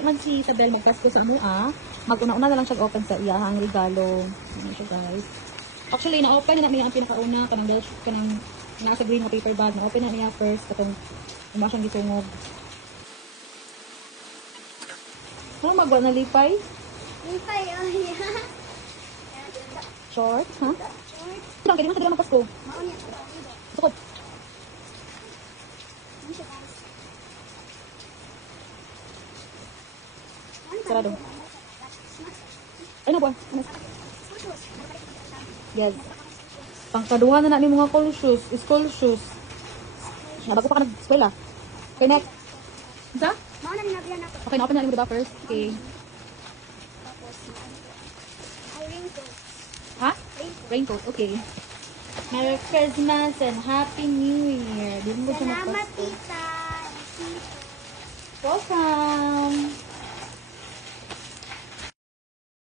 dili man si Isabel magpasko sa amua, mag-una-una na lang siya open sa iyahang regalo. Ano siya guys. Actually, na-open na namin ang pinakauna, kanang nasa green na paper bag. Na-open na niya first, katong uma siyang gitungog. Ano magwa na lipay? Lipay, oh yeah. Short, ha? Short. Saan, kaya di mo sa magpasko? Mauni. Sukot. Ano siya guys? Sarado. Ay na buwan. Ano? Yes. Pangkaduha na namin mga school shoes. Bago pa ka nag-eskwela. Okay, next. Isa? Mauna ni nabiyan ako. Okay, na-open na namin diba first? Okay. Tapos, ay raincoat. Ha? Raincoat, okay. Merry Christmas and Happy New Year. Di mo siya Salamat, magpasko. tita. Tito. Welcome!